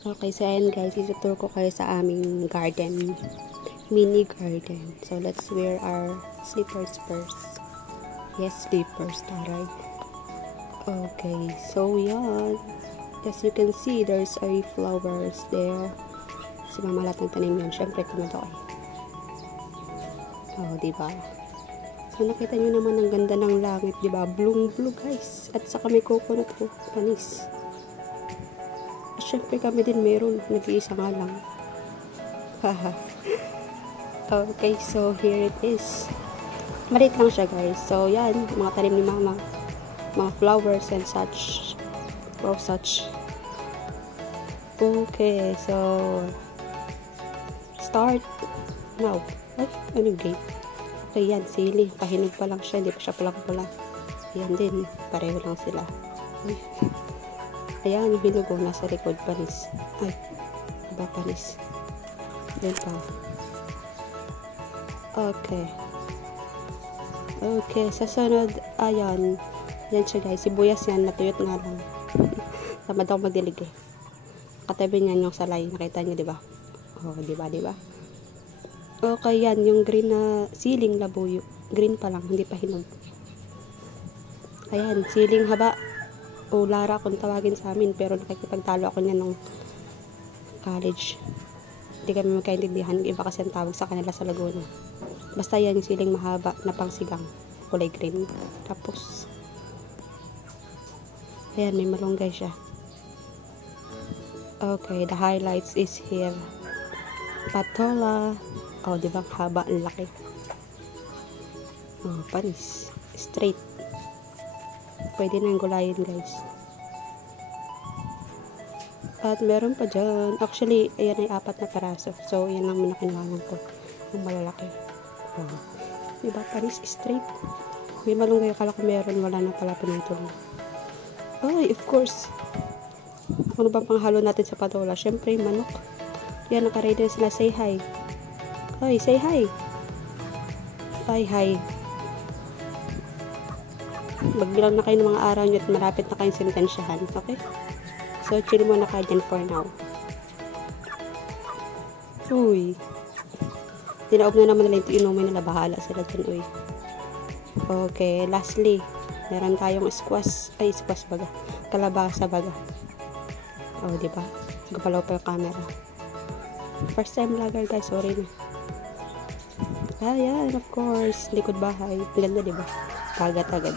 Okay, so ayan guys, itutur ko kayo sa aming garden. Mini garden. So let's wear our slippers first. Yes, slippers, taray. Okay, so yan. As you can see, there's a flowers there. Si mama lahat ng tanim yan. Siyempre, tumataw eh. Oh, diba? So nakita nyo naman ang ganda ng langit, diba? Blue guys. At saka may coconut po, panis. At syempre kami din meron, nag-iisa nga lang. Haha. Okay, so here it is. Maliit lang siya guys. So yan, mga tanim ni mama. Mga flowers and such. Wow, such. Okay, so start now. Ay, ano yung gate? Okay, yan, sili. Pahinog pa lang siya, hindi pa siya pulang-pula. Yan din, pareho lang sila. Ay. Ayan, yung hinog ko, nasa likod, panis. Ay, iba panis. Yan pa. Okay. Okay, sa sunod, ayan. Yan siya guys, sibuyas yan, natuyot nga lang. Tamad ako magdilig eh. Katabi niyan yung salay, nakita niyo, diba? Oh, diba? Okay, yan, yung green na siling labuyo. Green pa lang, hindi pa hinog. Ayan, siling haba. O Lara kung tawagin sa amin, pero nakikipagtalo ako niya nung college. Hindi kami magkaintindihan, iba kasi ang tawag sa kanila sa Laguna. Basta yan yung siling mahaba na pangsigang, kulay green. Tapos ayan, may malunggay siya. Okay, the highlights is here. Patola. Oh, diba? Haba, ang laki. Oh, panis. Straight. Pwede na yung gulayin, guys. At meron pa dyan. Actually, ayan ay 4 na peraso. So, yan lang muna kinuhanan ko. Ang malalaki. Oh. Diba? Panis, straight. May malunggay. Akala ko meron. Wala na pala pinutol. Ay, of course. Ano ba panghalo natin sa patola? Siyempre, manok. Yan, nakaready na sila. Say hi. Hoy, say hi. Hi, hi. Magbilang na kayo ng mga araw nyo at malapit na kayong sentensyahan. Okay? So, chill muna kayo dyan for now. Uy. Tinaob na naman nila ito. Inumin nila. Bahala sila dyan. Uy. Okay. Lastly, meron tayong squash. Ay, squash baga. Kalabasa baga. Oh, diba? Gapalaw pa yung camera. First time vlogger guys. Sorry na. Ayan, of course. Likod bahay. Ganda, diba? Kagat agad.